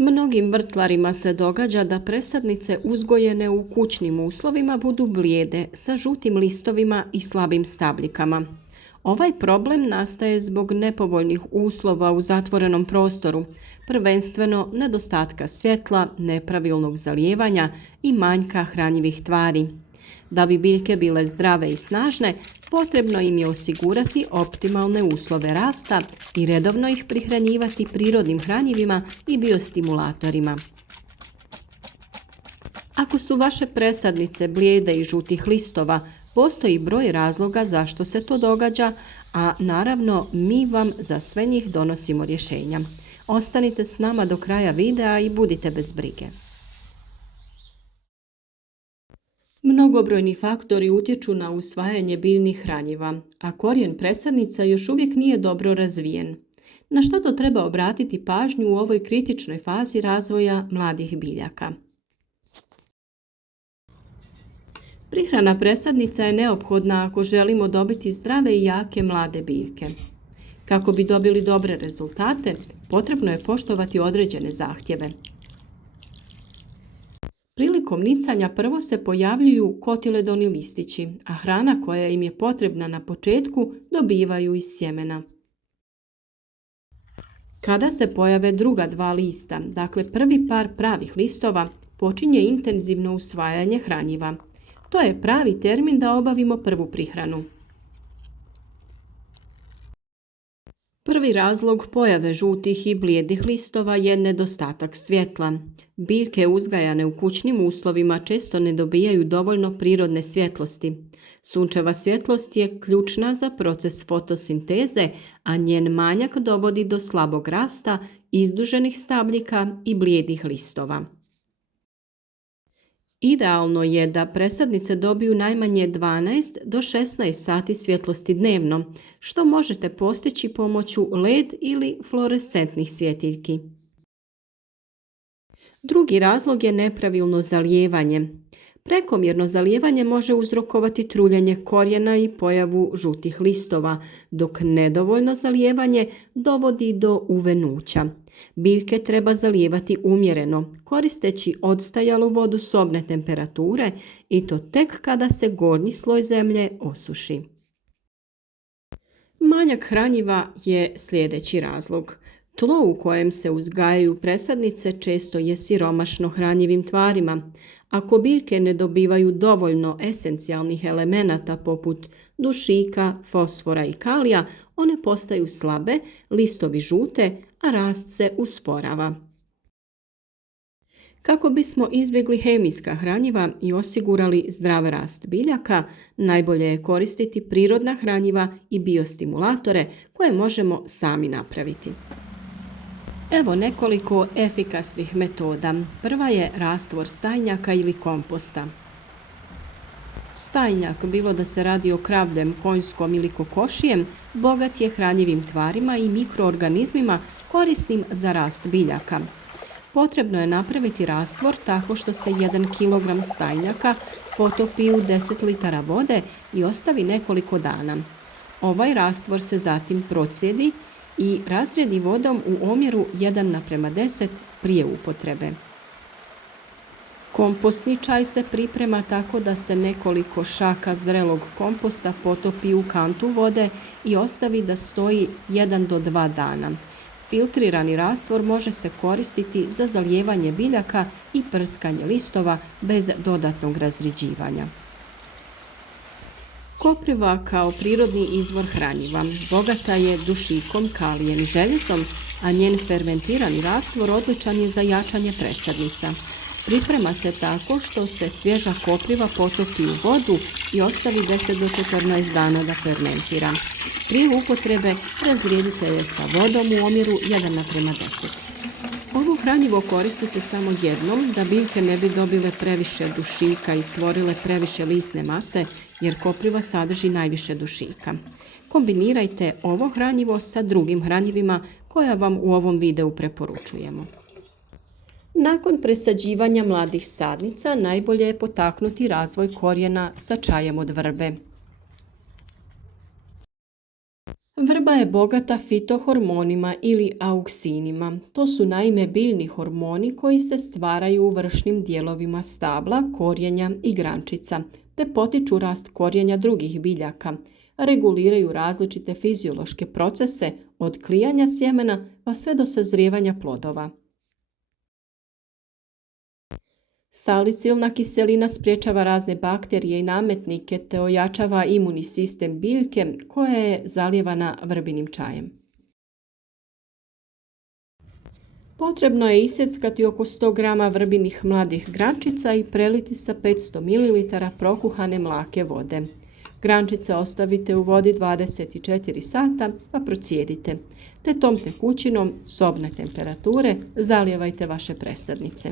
Mnogim vrtlarima se događa da presadnice uzgojene u kućnim uslovima budu blijede sa žutim listovima i slabim stabljikama. Ovaj problem nastaje zbog nepovoljnih uslova u zatvorenom prostoru, prvenstveno nedostatka svjetla, nepravilnog zalijevanja i manjka hranjivih tvari. Da bi biljke bile zdrave i snažne, potrebno im je osigurati optimalne uslove rasta i redovno ih prihranjivati prirodnim hranjivima i biostimulatorima. Ako su vaše presadnice blijede i žutih listova, postoji broj razloga zašto se to događa, a naravno mi vam za sve njih donosimo rješenja. Ostanite s nama do kraja videa i budite bez brige. Mnogobrojni faktori utječu na usvajanje biljnih hranjiva, a korijen presadnica još uvijek nije dobro razvijen. Na što to treba obratiti pažnju u ovoj kritičnoj fazi razvoja mladih biljaka? Prihrana presadnica je neophodna ako želimo dobiti zdrave i jake mlade biljke. Kako bi dobili dobre rezultate, potrebno je poštovati određene zahtjeve. Prilikom nicanja prvo se pojavljuju kotiledoni listići, a hrana koja im je potrebna na početku dobivaju iz sjemena. Kada se pojave druga dva lista, dakle prvi par pravih listova, počinje intenzivno usvajanje hranjiva. To je pravi termin da obavimo prvu prihranu. Prvi razlog pojave žutih i blijedih listova je nedostatak svjetla. Biljke uzgajane u kućnim uslovima često ne dobijaju dovoljno prirodne svjetlosti. Sunčeva svjetlost je ključna za proces fotosinteze, a njen manjak dovodi do slabog rasta, izduženih stabljika i blijedih listova. Idealno je da presadnice dobiju najmanje 12 do 16 sati svjetlosti dnevno, što možete postići pomoću LED ili fluorescentnih svjetiljki. Drugi razlog je nepravilno zalijevanje. Prekomjerno zalijevanje može uzrokovati truljenje korijena i pojavu žutih listova, dok nedovoljno zalijevanje dovodi do uvenuća. Biljke treba zalijevati umjereno, koristeći odstajalu vodu sobne temperature i to tek kada se gornji sloj zemlje osuši. Manjak hranjiva je sljedeći razlog. Tlo u kojem se uzgajaju presadnice često je siromašno hranjivim tvarima. Ako biljke ne dobivaju dovoljno esencijalnih elemenata poput dušika, fosfora i kalija, one postaju slabe, listovi žute, a rast se usporava. Kako bismo izbjegli hemijska hranjiva i osigurali zdrav rast biljaka, najbolje je koristiti prirodna hranjiva i biostimulatore koje možemo sami napraviti. Evo nekoliko efikasnih metoda. Prva je rastvor stajnjaka ili komposta. Stajnjak, bilo da se radi o kravljem, konjskom ili kokošijem, bogat je hranjivim tvarima i mikroorganizmima korisnim za rast biljaka. Potrebno je napraviti rastvor tako što se 1 kg stajnjaka potopi u 10 litara vode i ostavi nekoliko dana. Ovaj rastvor se zatim procijedi i razrijedi vodom u omjeru 1:10 prije upotrebe. Kompostni čaj se priprema tako da se nekoliko šaka zrelog komposta potopi u kantu vode i ostavi da stoji 1 do 2 dana. Filtrirani rastvor može se koristiti za zalijevanje biljaka i prskanje listova bez dodatnog razrjeđivanja. Kopriva kao prirodni izvor hranjiva bogata je dušikom, kalijem i željezom, a njen fermentirani rastvor odličan je za jačanje presadnica. Priprema se tako što se svježa kopriva potopi u vodu i ostavi 10 do 14 dana da fermentira. Prije upotrebe razrijedite je sa vodom u omjeru 1:10. Ovo hranjivo koristite samo jednom da biljke ne bi dobile previše dušika i stvorile previše lisne mase, jer kopriva sadrži najviše dušika. Kombinirajte ovo hranjivo sa drugim hranjivima koja vam u ovom videu preporučujemo. Nakon presađivanja mladih sadnica najbolje je potaknuti razvoj korijena sa čajem od vrbe. Vrba je bogata fitohormonima ili auksinima. To su naime biljni hormoni koji se stvaraju u vršnim dijelovima stabla, korijenja i grančica, te potiču rast korijenja drugih biljaka, reguliraju različite fiziološke procese od klijanja sjemena pa sve do sazrijevanja plodova. Salicilna kiselina sprječava razne bakterije i nametnike te ojačava imunni sistem biljke koja je zalijevana vrbinim čajem. Potrebno je isjeckati oko 100 g vrbinih mladih grančica i preliti sa 500 ml prokuhane mlake vode. Grančice ostavite u vodi 24 sata pa procijedite, te tom tekućinom sobne temperature zalijevajte vaše presadnice.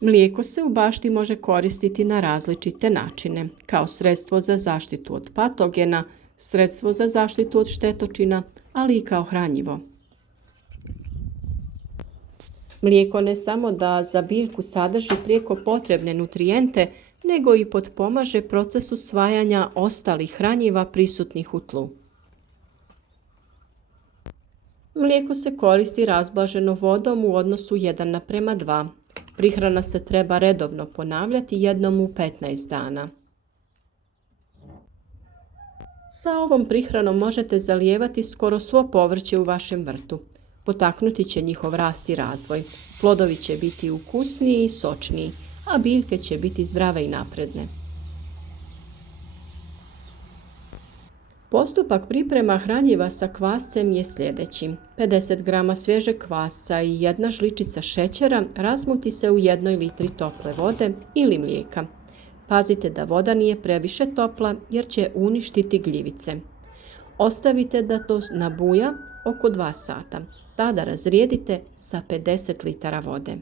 Mlijeko se u bašti može koristiti na različite načine, kao sredstvo za zaštitu od patogena, sredstvo za zaštitu od štetočina, ali i kao hranjivo. Mlijeko ne samo da za biljku sadrži prijeko potrebne nutrijente, nego i potpomaže proces usvajanja ostalih hranjiva prisutnih u tlu. Mlijeko se koristi razblaženo vodom u odnosu 1:2. Prihrana se treba redovno ponavljati jednom u 15 dana. Sa ovom prihranom možete zalijevati skoro svo povrće u vašem vrtu. Potaknuti će njihov rast i razvoj. Plodovi će biti ukusniji i sočniji, a biljke će biti zdrave i napredne. Postupak priprema hranjiva sa kvascem je sljedeći. 50 g svježeg kvasca i 1 žličica šećera razmuti se u 1 litri tople vode ili mlijeka. Pazite da voda nije previše topla jer će uništiti gljivice. Ostavite da to nabuja oko 2 sata. Tada razrijedite sa 50 litara vode.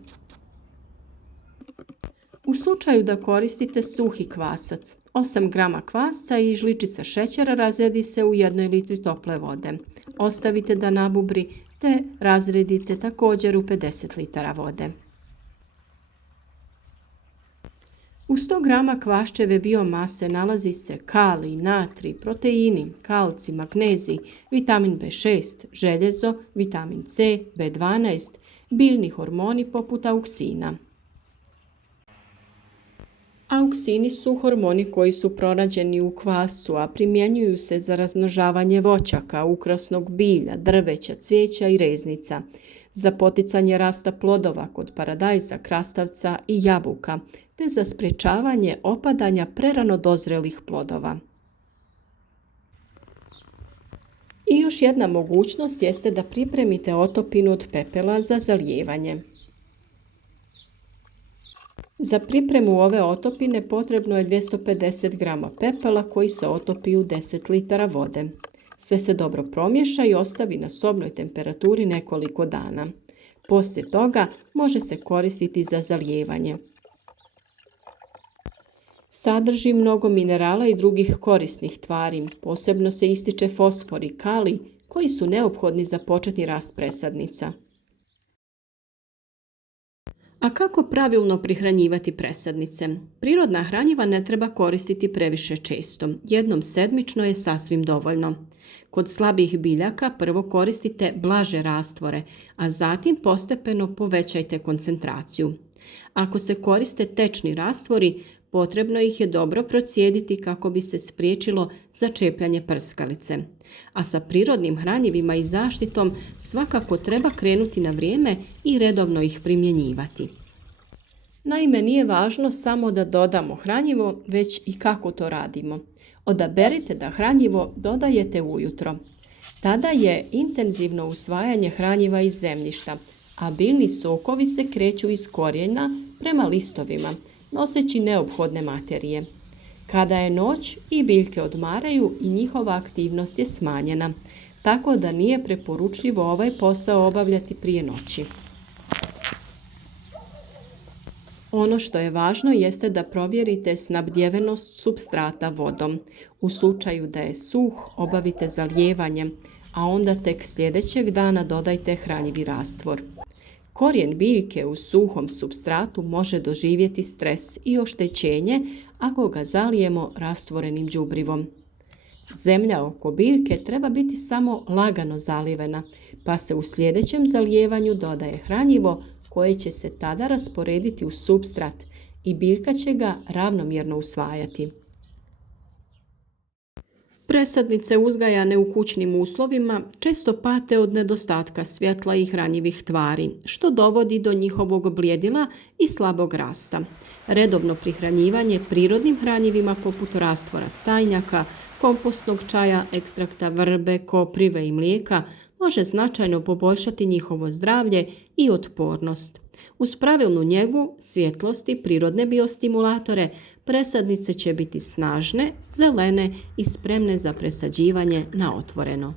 U slučaju da koristite suhi kvasac, 8 g kvasca i žličica šećera razredi se u 1 litri tople vode. Ostavite da nabubri te razredite također u 50 litara vode. U 100 g kvaščeve biomase nalazi se kalij, natrij, proteini, kalcij, magnezij, vitamin B6, željezo, vitamin C, B12, biljni hormoni poput auksina. Auksini su hormoni koji su pronađeni u kvascu, a primjenjuju se za razmnožavanje voćaka, ukrasnog bilja, drveća, cvijeća i reznica, za poticanje rasta plodova kod paradajza, krastavca i jabuka, te za sprječavanje opadanja prerano dozrelih plodova. I još jedna mogućnost jeste da pripremite otopinu od pepela za zalijevanje. Za pripremu ove otopine potrebno je 250 g pepela koji se otopi u 10 litara vode. Sve se dobro promiješa i ostavi na sobnoj temperaturi nekoliko dana. Poslije toga može se koristiti za zalijevanje. Sadrži mnogo minerala i drugih korisnih tvari, posebno se ističe fosfor i kalij koji su neophodni za početni rast presadnica. A kako pravilno prihranjivati presadnice? Prirodna hranjiva ne treba koristiti previše često. Jednom sedmično je sasvim dovoljno. Kod slabih biljaka prvo koristite blaže rastvore, a zatim postepeno povećajte koncentraciju. Ako se koriste tečni rastvori, potrebno ih je dobro procijediti kako bi se spriječilo začepljanje prskalice. A sa prirodnim hranjivima i zaštitom svakako treba krenuti na vrijeme i redovno ih primjenjivati. Naime, nije važno samo da dodamo hranjivo, već i kako to radimo. Odaberite da hranjivo dodajete ujutro. Tada je intenzivno usvajanje hranjiva iz zemljišta, a biljni sokovi se kreću iz korijena prema listovima, noseći neophodne materije. Kada je noć i biljke odmaraju i njihova aktivnost je smanjena, tako da nije preporučljivo ovaj posao obavljati prije noći. Ono što je važno jeste da provjerite snabdjevenost supstrata vodom. U slučaju da je suh, obavite zalijevanje, a onda tek sljedećeg dana dodajte hranjivi rastvor. Korijen biljke u suhom supstratu može doživjeti stres i oštećenje ako ga zalijemo rastvorenim đubrivom. Zemlja oko biljke treba biti samo lagano zalivena, pa se u sljedećem zalijevanju dodaje hranjivo koje će se tada rasporediti u supstrat i biljka će ga ravnomjerno usvajati. Presadnice uzgajane u kućnim uslovima često pate od nedostatka svjetla i hranjivih tvari, što dovodi do njihovog bljedila i slabog rasta. Redovno prihranjivanje prirodnim hranjivima poput rastvora stajnjaka, kompostnog čaja, ekstrakta vrbe, koprive i mlijeka može značajno poboljšati njihovo zdravlje i otpornost. Uz pravilnu njegu, svjetlost i prirodne biostimulatore, presadnice će biti snažne, zelene i spremne za presađivanje na otvoreno.